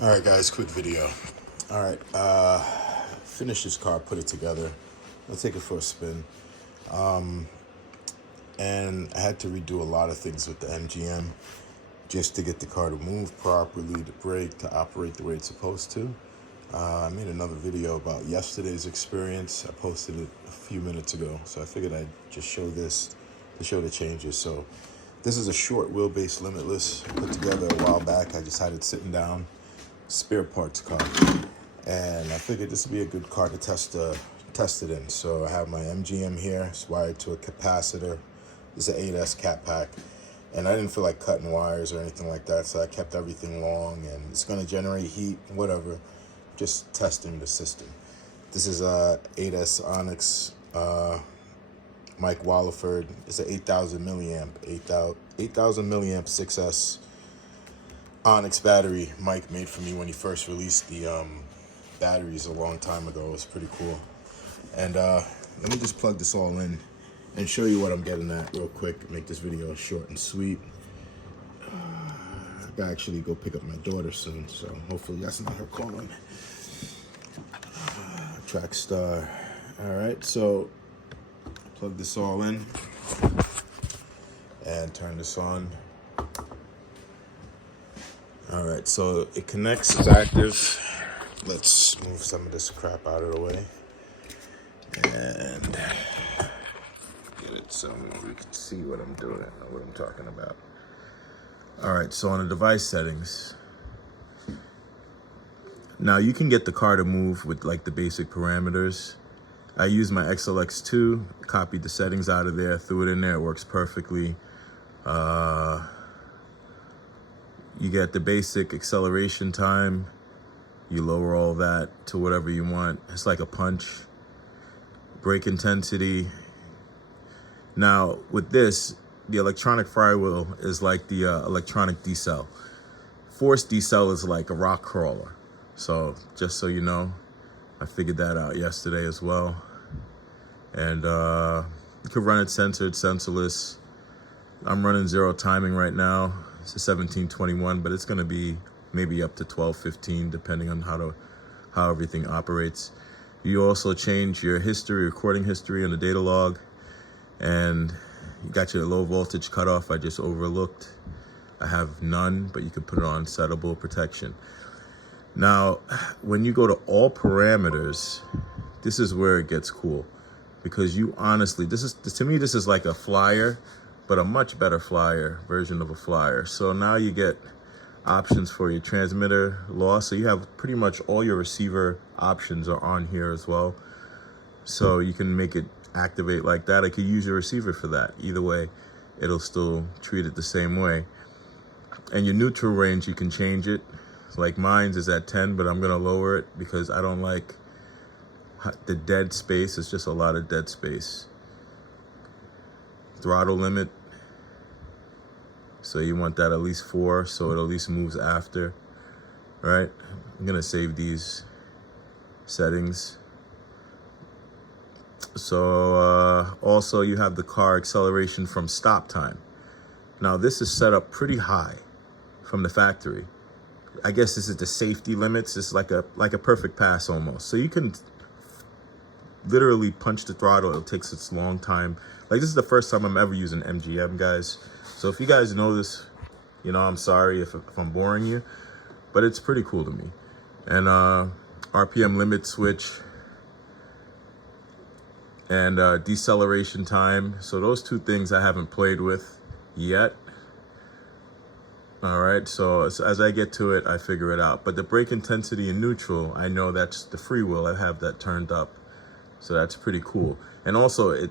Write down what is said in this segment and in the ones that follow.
All right, guys, quick video. All right, finished this car, put it together. I'll take it for a spin. And I had to redo a lot of things with the MGM just to get the car to move properly, to brake, to operate the way it's supposed to. I made another video about yesterday's experience. I posted it a few minutes ago, so I figured I'd just show this to show the changes. So this is a short wheelbase limitless put together a while back. I just had it sitting down, spare parts car, and I figured this would be a good car to test it in. So I have my MGM here. It's wired to a capacitor. It's an 8S cat pack, and I didn't feel like cutting wires or anything like that, so I kept everything long, and it's going to generate heat, whatever. Just testing the system. This is a 8S Onyx Mike Walliford. It's an 8,000 milliamp 6S Onyx battery Mike made for me when he first released the batteries a long time ago. It was pretty cool. And let me just plug this all in and show you what I'm getting at real quick. Make this video short and sweet. I gotta actually go pick up my daughter soon, so hopefully that's not her calling. Track star. All right, so plug this all in and turn this on. All right, so it connects, it's active. Let's move some of this crap out of the way and get it so we can see what I'm doing or what I'm talking about. All right, so on the device settings, now you can get the car to move with like the basic parameters. I used my XLX2, copied the settings out of there, threw it in there, it works perfectly. You get the basic acceleration time. You lower all that to whatever you want. It's like a punch. Brake intensity. Now with this, the electronic flywheel is like the electronic decel. Force decel is like a rock crawler. So just so you know, I figured that out yesterday as well. And you could run it censored, sensorless. I'm running 0 timing right now. It's a 1721, but it's gonna be maybe up to 1215 depending on how everything operates. You also change your history, recording history in the data log, and you got your low voltage cutoff I just overlooked. I have none, but you can put it on settable protection. Now, when you go to all parameters, this is where it gets cool, because you honestly, to me, this is like a flyer, but a much better flyer version of a flyer. So now you get options for your transmitter loss. So you have pretty much all your receiver options are on here as well. So you can make it activate like that. I could use your receiver for that. Either way, it'll still treat it the same way. And your neutral range, you can change it. Like mine's is at 10, but I'm gonna lower it because I don't like the dead space. It's just a lot of dead space. Throttle limit. So you want that at least 4, so it at least moves after, right? I'm gonna save these settings. So also you have the car acceleration from stop time. Now this is set up pretty high from the factory. I guess this is the safety limits. It's like a perfect pass almost. So you can literally punch the throttle. It takes its long time. Like this is the first time I'm ever using MGM, guys. So if you guys know this, you know, I'm sorry if I'm boring you, but it's pretty cool to me. And RPM limit switch and deceleration time. So those two things I haven't played with yet. All right, so as I get to it, I figure it out. But the brake intensity in neutral, I know that's the freewheel. I have that turned up, so that's pretty cool. And also, it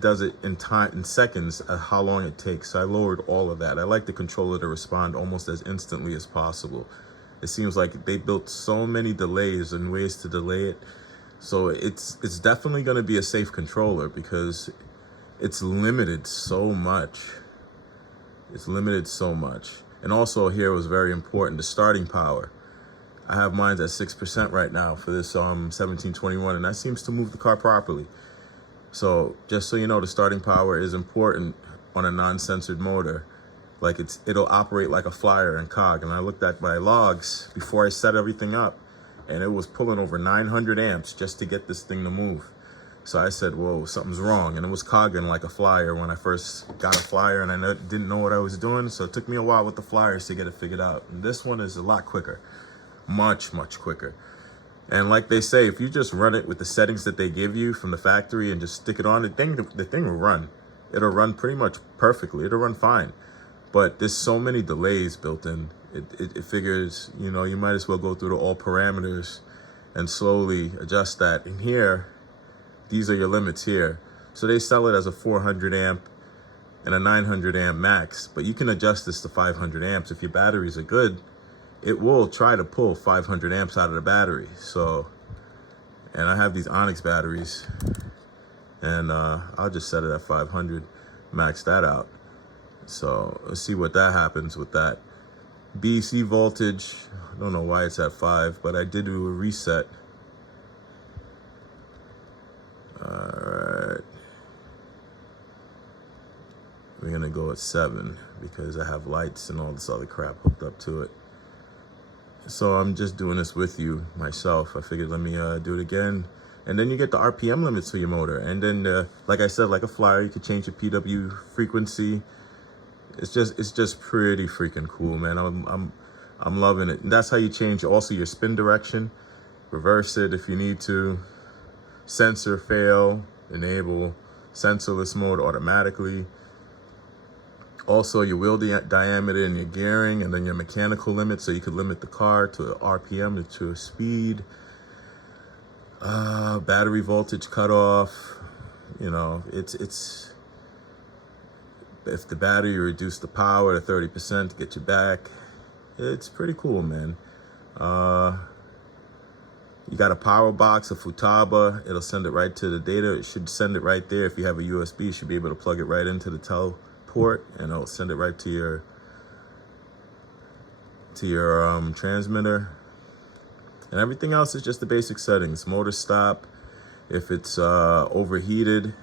does it in time, in seconds, how long it takes. So I lowered all of that. I like the controller to respond almost as instantly as possible. It seems like they built so many delays and ways to delay it. So it's definitely going to be a safe controller because it's limited so much. It's limited so much. And also here was very important, the starting power. I have mine at 6% right now for this 1721, and that seems to move the car properly. So just so you know, the starting power is important on a non-censored motor. Like it'll operate like a flyer and cog. And I looked at my logs before I set everything up, and it was pulling over 900 amps just to get this thing to move. So I said, whoa, something's wrong. And it was cogging like a flyer when I first got a flyer, and I didn't know what I was doing. So it took me a while with the flyers to get it figured out. And this one is a lot quicker, much quicker. And like they say, if you just run it with the settings that they give you from the factory and just stick it on, the thing will run. It'll run pretty much perfectly. It'll run fine. But there's so many delays built in. It figures, you know, you might as well go through the all parameters and slowly adjust that. And here, these are your limits here. So they sell it as a 400 amp and a 900 amp max, but you can adjust this to 500 amps. If your batteries are good, it will try to pull 500 amps out of the battery. So, and I have these Onyx batteries, and I'll just set it at 500, max that out. So let's see what that happens with that. BEC voltage, I don't know why it's at 5, but I did do a reset. Alright, we're gonna go at 7 because I have lights and all this other crap hooked up to it. So I'm just doing this with you myself. I figured let me do it again. And then you get the RPM limits for your motor. And then like I said, like a flyer, you could change your PW frequency. It's just pretty freaking cool, man. I'm loving it. And that's how you change also your spin direction. Reverse it if you need to. Sensor fail, enable sensorless mode automatically. Also your wheel diameter and your gearing, and then your mechanical limit, so you could limit the car to a RPM, to a speed. Battery voltage cutoff. You know, it's if the battery reduce the power to 30% to get you back. It's pretty cool, man. You got a power box, a Futaba. It'll send it right to the data. It should send it right there. If you have a USB, you should be able to plug it right into the tel port, and it'll send it right to your transmitter. And everything else is just the basic settings. Motor stop. If it's overheated,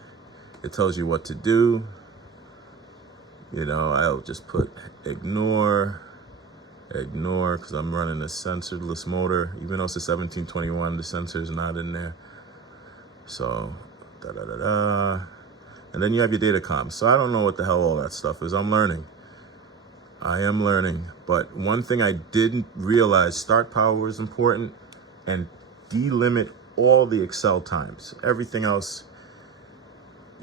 it tells you what to do. You know, I'll just put ignore, because I'm running a sensorless motor. Even though it's a 1721, the sensor is not in there. So, and then you have your data comm. So I don't know what the hell all that stuff is. I'm learning. I am learning. But one thing I didn't realize, start power is important, and delimit all the Excel times. Everything else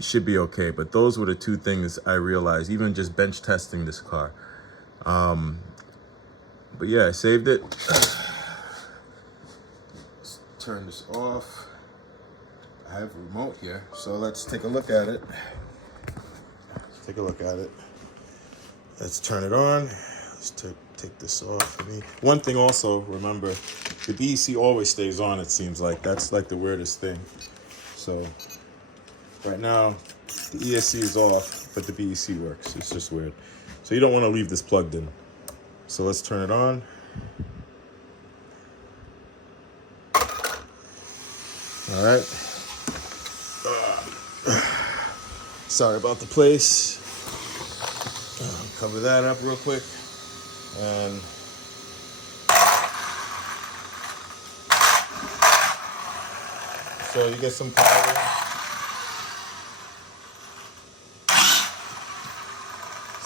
should be okay. But those were the two things I realized, even just bench testing this car. But yeah, I saved it. Let's turn this off. I have a remote here, so let's take a look at it. Let's turn it on. Let's take this off for me. One thing also, remember, the BEC always stays on, it seems like. That's like the weirdest thing. So right now, the ESC is off, but the BEC works. It's just weird. So you don't want to leave this plugged in. So let's turn it on. All right. Sorry about the place. Cover that up real quick. And so you get some power.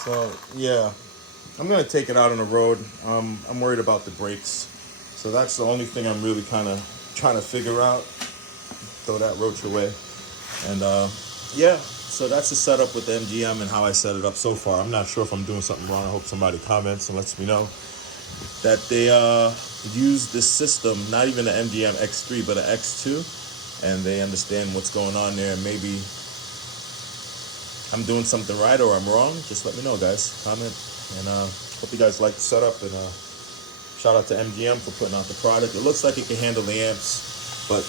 So yeah, I'm gonna take it out on the road. I'm worried about the brakes. So that's the only thing I'm really kind of trying to figure out. Throw that roach away. And yeah, so that's the setup with the MGM and how I set it up so far. I'm not sure if I'm doing something wrong. I hope somebody comments and lets me know that they use this system, not even an MGM X3, but an X2, and they understand what's going on there. Maybe I'm doing something right or I'm wrong. Just let me know, guys. Comment. And hope you guys like the setup. And shout out to MGM for putting out the product. It looks like it can handle the amps, but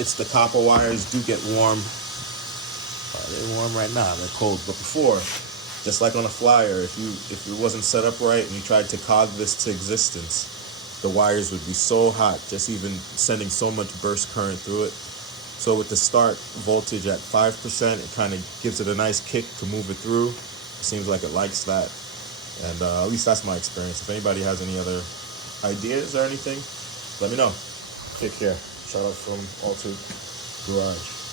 it's the copper wires do get warm. They're warm right now. They're cold. But before, just like on a flyer, if it wasn't set up right and you tried to cog this to existence, the wires would be so hot, just even sending so much burst current through it. So with the start voltage at 5%, it kind of gives it a nice kick to move it through. It seems like it likes that. And at least that's my experience. If anybody has any other ideas or anything, let me know. Take care. Shout out from Alter Garage.